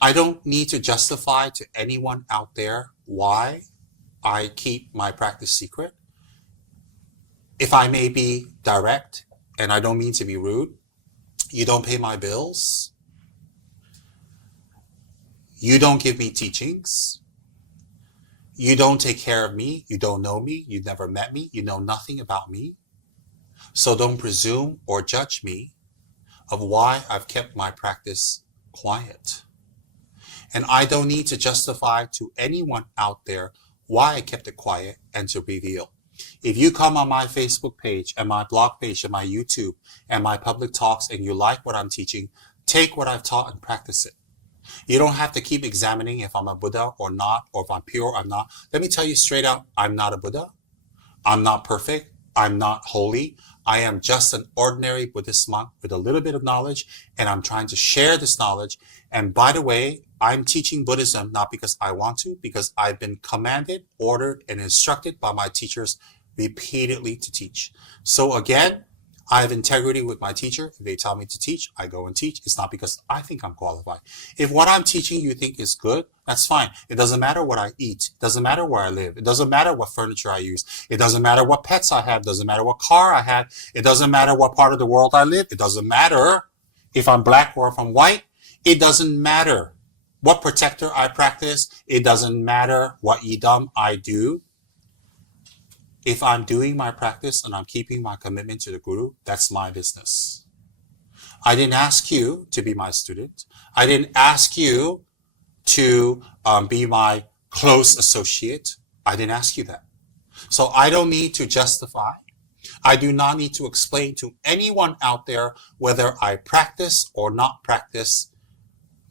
I don't need to justify to anyone out there why I keep my practice secret. If I may be direct, and I don't mean to be rude, you don't pay my bills. You don't give me teachings. You don't take care of me. You don't know me. You never met me. You know nothing about me. So don't presume or judge me of why I've kept my practice quiet. And I don't need to justify to anyone out there why I kept it quiet and to reveal. If you come on my Facebook page and my blog page and my YouTube and my public talks and you like what I'm teaching, take what I've taught and practice it. You don't have to keep examining if I'm a Buddha or not, or if I'm pure or not. Let me tell you straight out, I'm not a Buddha. I'm not perfect. I'm not holy. I am just an ordinary Buddhist monk with a little bit of knowledge, and I'm trying to share this knowledge. And by the way, I'm teaching Buddhism not because I want to, because I've been commanded, ordered, and instructed by my teachers repeatedly to teach. So again, I have integrity with my teacher. If they tell me to teach, I go and teach. It's not because I think I'm qualified. If what I'm teaching you think is good, that's fine. It doesn't matter what I eat. It doesn't matter where I live. It doesn't matter what furniture I use. It doesn't matter what pets I have. It doesn't matter what car I have. It doesn't matter what part of the world I live. It doesn't matter if I'm black or if I'm white. It doesn't matter what protector I practice. It doesn't matter what idam I do. If I'm doing my practice and I'm keeping my commitment to the Guru, that's my business. I didn't ask you to be my student. I didn't ask you to be my close associate. I didn't ask you that. So I don't need to justify. I do not need to explain to anyone out there whether I practice or not practice.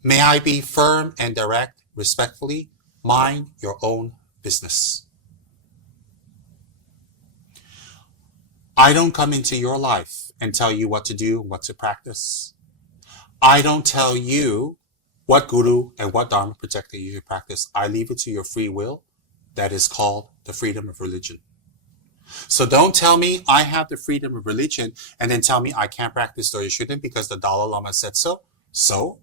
May I be firm and direct, respectfully, mind your own business. I don't come into your life and tell you what to do, what to practice. I don't tell you what Guru and what Dharma protector you should practice. I leave it to your free will. That is called the freedom of religion. So don't tell me I have the freedom of religion and then tell me I can't practice Dorje Shugden because the Dalai Lama said so. So?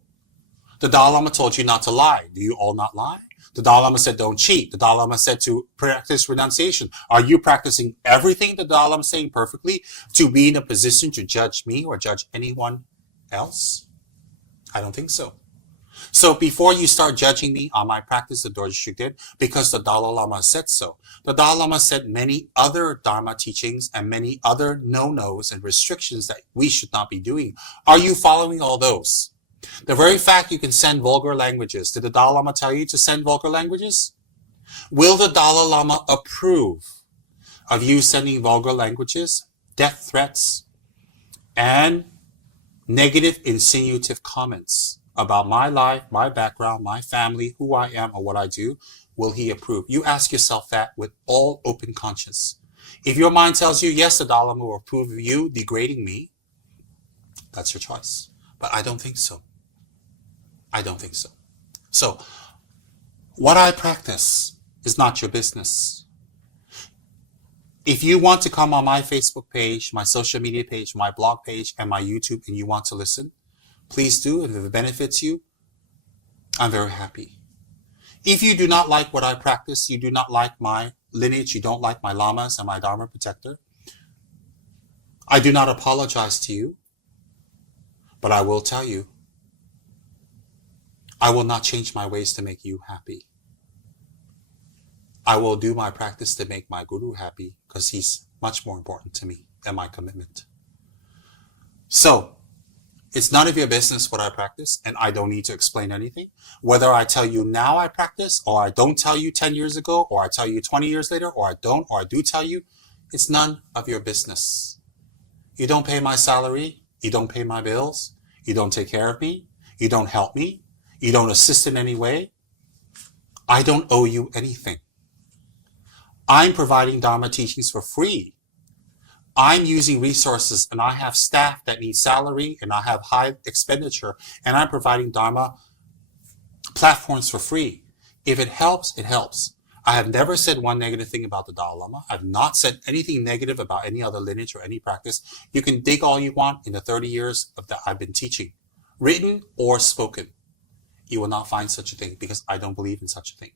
The Dalai Lama told you not to lie. Do you all not lie? The Dalai Lama said don't cheat. The Dalai Lama said to practice renunciation. Are you practicing everything the Dalai Lama is saying perfectly to be in a position to judge me or judge anyone else? I don't think so. So before you start judging me on my practice of Dorje Shugden, because the Dalai Lama said so, the Dalai Lama said many other Dharma teachings and many other no-nos and restrictions that we should not be doing. Are you following all those? The very fact you can send vulgar languages, did the Dalai Lama tell you to send vulgar languages? Will the Dalai Lama approve of you sending vulgar languages, death threats, and negative insinuative comments about my life, my background, my family, who I am, or what I do? Will he approve? You ask yourself that with all open conscience. If your mind tells you, yes, the Dalai Lama will approve of you degrading me, that's your choice. But I don't think so. I don't think so. So, what I practice is not your business. If you want to come on my Facebook page, my social media page, my blog page, and my YouTube, and you want to listen, please do. If it benefits you, I'm very happy. If you do not like what I practice, you do not like my lineage, you don't like my lamas and my Dharma protector, I do not apologize to you, but I will tell you, I will not change my ways to make you happy. I will do my practice to make my Guru happy because he's much more important to me and my commitment. So, it's none of your business what I practice, and I don't need to explain anything. Whether I tell you now I practice, or I don't tell you 10 years ago, or I tell you 20 years later, or I don't, or I do tell you, it's none of your business. You don't pay my salary, you don't pay my bills, you don't take care of me, you don't help me, you don't assist in any way. I don't owe you anything. I'm providing Dharma teachings for free. I'm using resources and I have staff that need salary and I have high expenditure and I'm providing Dharma platforms for free. If it helps, it helps. I have never said one negative thing about the Dalai Lama. I've not said anything negative about any other lineage or any practice. You can dig all you want in the 30 years that I've been teaching, written or spoken. You will not find such a thing because I don't believe in such a thing.